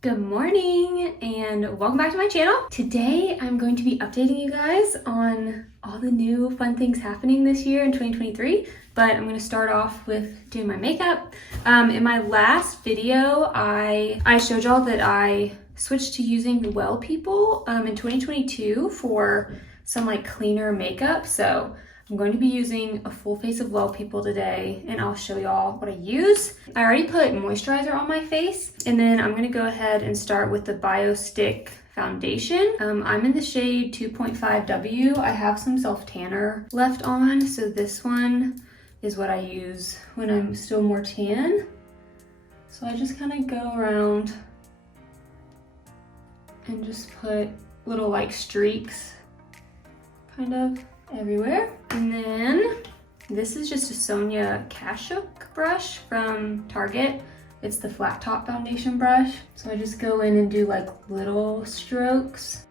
Good morning and welcome back to my channel. Today I'm going to be updating you guys on all the new fun things happening this year in 2023, but I'm going to start off with doing my makeup. In my last video, I showed y'all that I switched to using the Well People in 2022 for some like cleaner makeup. So I'm going to be using a full face of Well People today, and I'll show y'all what I use. I already put moisturizer on my face, and then I'm gonna go ahead and start with the BioStick foundation. I'm in the shade 2.5W. I have some self-tanner left on, so this one is what I use when I'm still more tan. So I just kind of go around and just put little like streaks kind of everywhere. And then this is just a Sonia Kashuk brush from Target. It's the flat top foundation brush. So I just go in and do like little strokes.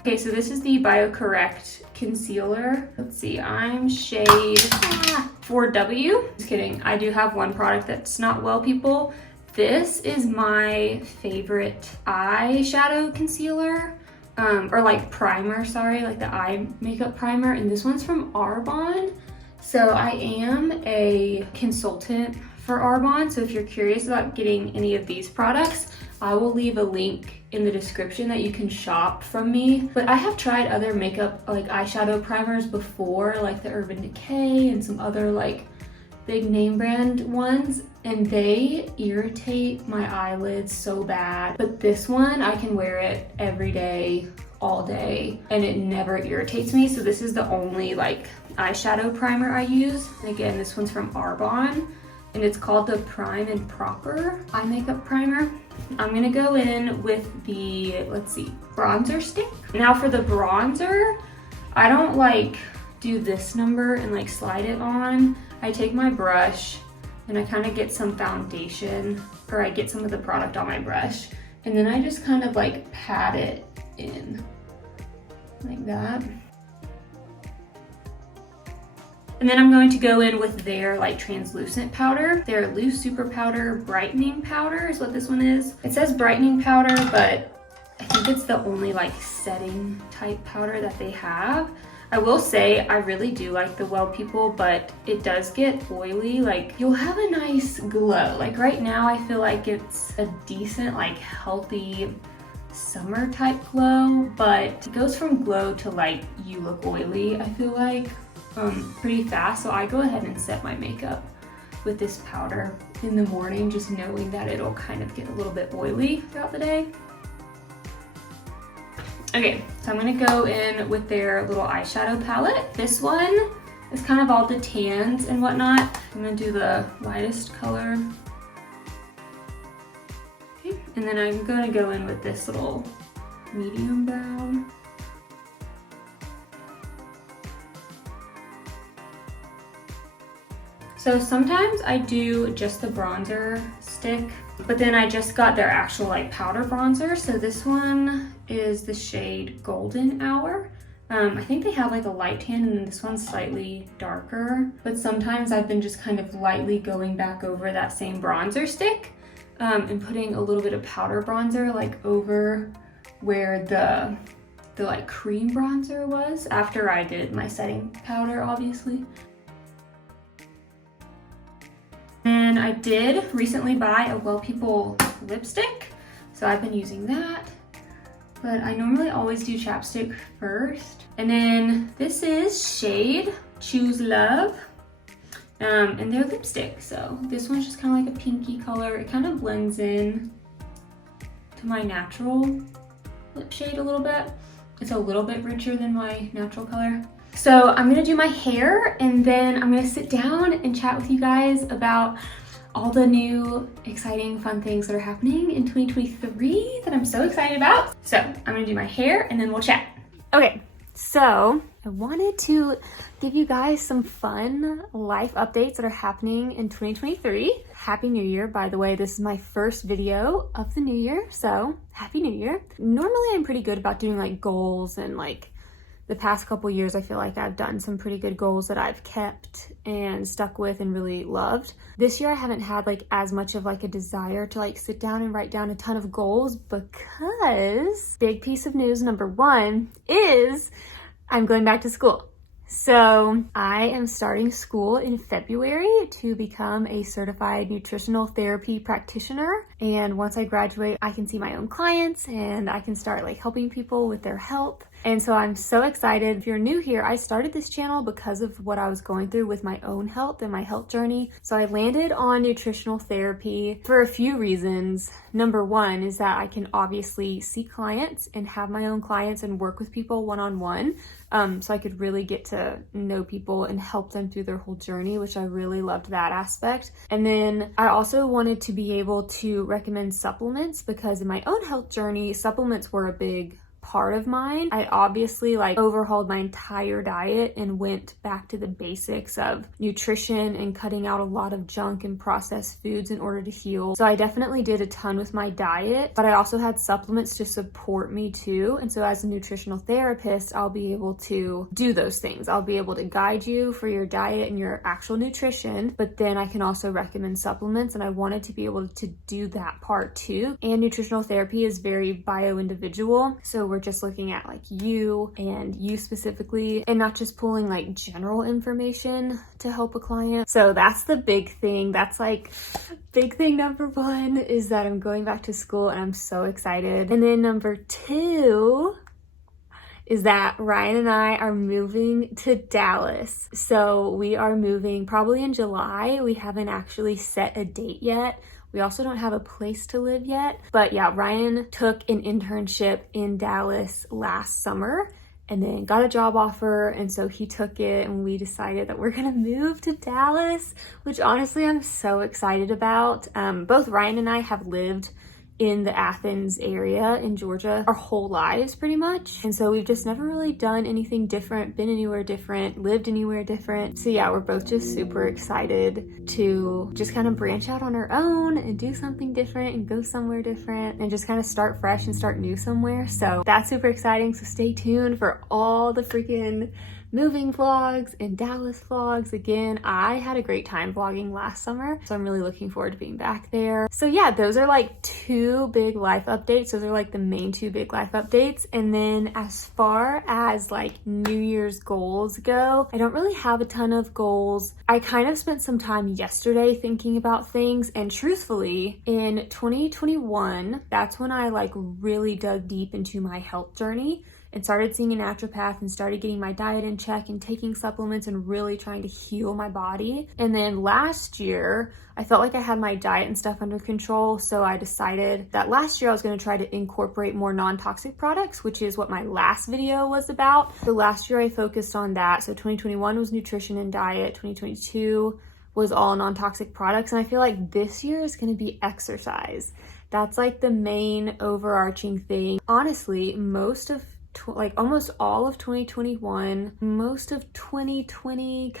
Okay, so this is the BioCorrect concealer. Let's see, I'm shade 4W. Just kidding, I do have one product that's not Well People. This is my favorite eyeshadow concealer. Or like primer, sorry, like the eye makeup primer, and this one's from Arbonne. So I am a consultant for Arbonne, so if you're curious about getting any of these products, I will leave a link in the description that you can shop from me. But I have tried other makeup, like eyeshadow primers before, like the Urban Decay and some other like big name brand ones, and they irritate my eyelids so bad. But this one, I can wear it every day, all day, and it never irritates me. So this is the only like eyeshadow primer I use. And again, this one's from Arbonne, and it's called the Prime and Proper Eye Makeup Primer. I'm gonna go in with the, let's see, bronzer stick. Now for the bronzer, I don't like do this number and like slide it on. I take my brush and I kind of get some foundation, or I get some of the product on my brush, and then I just kind of like pat it in like that. And then I'm going to go in with their like translucent powder. Their Loose Super Powder Brightening Powder is what this one is. It says brightening powder, but I think it's the only like setting type powder that they have. I will say I really do like the Well People, but it does get oily. Like you'll have a nice glow. Like right now I feel like it's a decent, like healthy summer type glow, but it goes from glow to like you look oily, I feel like, pretty fast. So I go ahead and set my makeup with this powder in the morning, just knowing that it'll kind of get a little bit oily throughout the day. Okay, so I'm gonna go in with their little eyeshadow palette. This one is kind of all the tans and whatnot. I'm gonna do the lightest color. Okay, and then I'm gonna go in with this little medium brown. So sometimes I do just the bronzer stick, but then I just got their actual like powder bronzer. So this one is the shade Golden Hour. I think they have like a light tan, and then this one's slightly darker. But sometimes I've been just kind of lightly going back over that same bronzer stick and putting a little bit of powder bronzer like over where the like cream bronzer was after I did my setting powder, obviously. And I did recently buy a Well People lipstick, so I've been using that. But I normally always do chapstick first. And then this is shade Choose Love, and their lipstick. So this one's just kind of like a pinky color. It kind of blends in to my natural lip shade a little bit. It's a little bit richer than my natural color. So I'm gonna do my hair, and then I'm gonna sit down and chat with you guys about all the new exciting fun things that are happening in 2023 that I'm so excited about. So I'm gonna do my hair and then we'll chat. Okay, so I wanted to give you guys some fun life updates that are happening in 2023. Happy New Year, by the way. This is my first video of the new year, so Happy New Year. Normally I'm pretty good about doing like goals and like the past couple years, I feel like I've done some pretty good goals that I've kept and stuck with and really loved. This year I haven't had like as much of like a desire to like sit down and write down a ton of goals, because big piece of news number one is I'm going back to school. So I am starting school in February to become a certified nutritional therapy practitioner. And once I graduate, I can see my own clients and I can start like helping people with their health. And so I'm so excited. If you're new here, I started this channel because of what I was going through with my own health and my health journey. So I landed on nutritional therapy for a few reasons. Number one is that I can obviously see clients and have my own clients and work with people one-on-one. So I could really get to know people and help them through their whole journey, which I really loved that aspect. And then I also wanted to be able to recommend supplements, because in my own health journey, supplements were a big part of mine. I obviously like overhauled my entire diet and went back to the basics of nutrition and cutting out a lot of junk and processed foods in order to heal. So I definitely did a ton with my diet, but I also had supplements to support me too. And so as a nutritional therapist, I'll be able to do those things. I'll be able to guide you for your diet and your actual nutrition, but then I can also recommend supplements, and I wanted to be able to do that part too. And nutritional therapy is very bio-individual. So we're just looking at like you and you specifically, and not just pulling like general information to help a client. So that's the big thing. That's like big thing number one, is that I'm going back to school and I'm so excited. And then number two is that Ryan and I are moving to Dallas. So we are moving probably in July. We haven't actually set a date yet. We also don't have a place to live yet. But yeah, Ryan took an internship in Dallas last summer and then got a job offer. And so he took it and we decided that we're gonna move to Dallas, which honestly I'm so excited about. Both Ryan and I have lived in the Athens area in Georgia our whole lives pretty much. And so we've just never really done anything different, been anywhere different, lived anywhere different. So yeah, we're both just super excited to just kind of branch out on our own and do something different and go somewhere different and just kind of start fresh and start new somewhere. So that's super exciting. So stay tuned for all the freaking moving vlogs and Dallas vlogs. Again, I had a great time vlogging last summer, so I'm really looking forward to being back there. So yeah, those are like two big life updates. Those are like the main two big life updates. And then as far as like New Year's goals go, I don't really have a ton of goals. I kind of spent some time yesterday thinking about things, and truthfully, in 2021, that's when I like really dug deep into my health journey and started seeing a naturopath and started getting my diet in check and taking supplements and really trying to heal my body. And then last year, I felt like I had my diet and stuff under control. So I decided that last year I was going to try to incorporate more non-toxic products, which is what my last video was about. So last year I focused on that. So 2021 was nutrition and diet. 2022 was all non-toxic products. And I feel like this year is going to be exercise. That's like the main overarching thing. Honestly, almost all of 2021, most of 2020,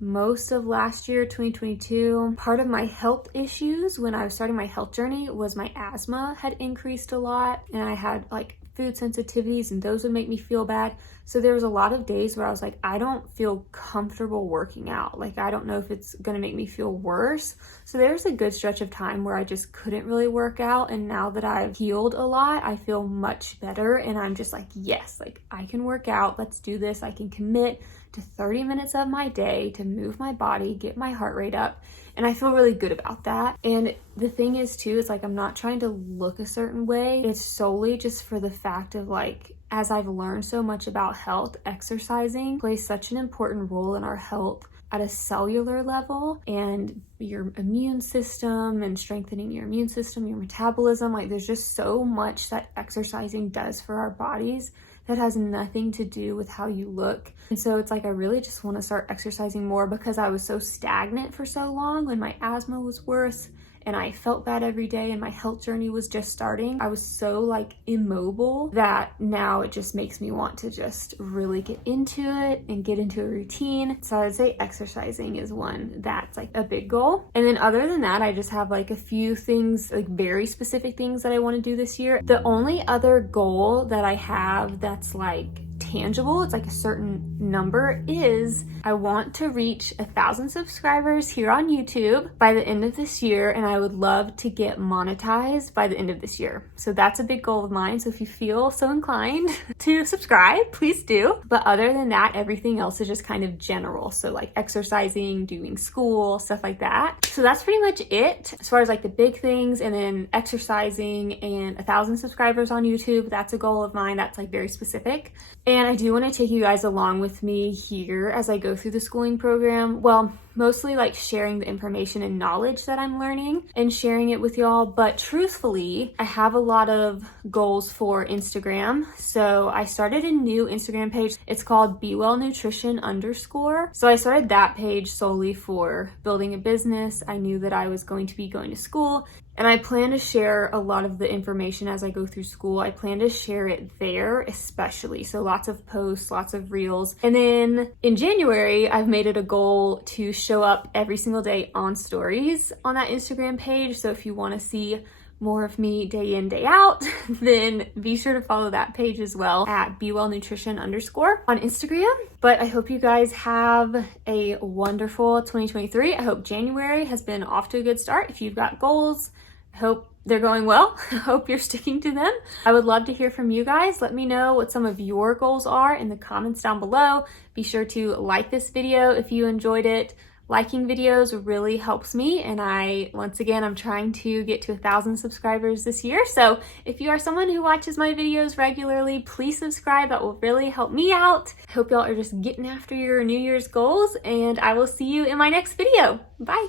most of last year, 2022. Part of my health issues when I was starting my health journey was my asthma had increased a lot, and I had like food sensitivities, and those would make me feel bad. So there was a lot of days where I was like, I don't feel comfortable working out. Like, I don't know if it's gonna make me feel worse. So there's a good stretch of time where I just couldn't really work out. And now that I've healed a lot, I feel much better. And I'm just like, yes, like I can work out. Let's do this. I can commit to 30 minutes of my day to move my body, get my heart rate up. And I feel really good about that. And the thing is too, is like, I'm not trying to look a certain way. It's solely just for the fact of like, as I've learned so much about health, exercising plays such an important role in our health at a cellular level, and your immune system and strengthening your immune system, your metabolism. Like, there's just so much that exercising does for our bodies that has nothing to do with how you look. And so it's like, I really just want to start exercising more, because I was so stagnant for so long when my asthma was worse and I felt bad every day and my health journey was just starting. I was so like immobile that now it just makes me want to just really get into it and get into a routine. So I would say exercising is one that's like a big goal. And then other than that, I just have like a few things, like very specific things that I want to do this year. The only other goal that I have that's like tangible, it's like a certain number, is I want to reach 1,000 subscribers here on YouTube by the end of this year, and I would love to get monetized by the end of this year. So that's a big goal of mine. So if you feel so inclined to subscribe, please do. But other than that, everything else is just kind of general. So like exercising, doing school, stuff like that. So that's pretty much it as far as like the big things. And then exercising and 1,000 subscribers on YouTube, that's a goal of mine. That's like very specific. And I do want to take you guys along with me here as I go through the schooling program. Well, mostly like sharing the information and knowledge that I'm learning and sharing it with y'all. But truthfully, I have a lot of goals for Instagram. So I started a new Instagram page. It's called BeWellNutrition_. So I started that page solely for building a business. I knew that I was going to be going to school, and I plan to share a lot of the information as I go through school. I plan to share it there especially. So lots of posts, lots of reels. And then in January, I've made it a goal to show up every single day on stories on that Instagram page. So if you want to see more of me day in, day out, then be sure to follow that page as well at BeWellNutrition_ on Instagram. But I hope you guys have a wonderful 2023. I hope January has been off to a good start. If you've got goals, I hope they're going well. I hope you're sticking to them. I would love to hear from you guys. Let me know what some of your goals are in the comments down below. Be sure to like this video if you enjoyed it. Liking videos really helps me, and I'm trying to get to 1,000 subscribers this year. So if you are someone who watches my videos regularly, please subscribe. That will really help me out. I hope y'all are just getting after your New Year's goals, and I will see you in my next video. Bye.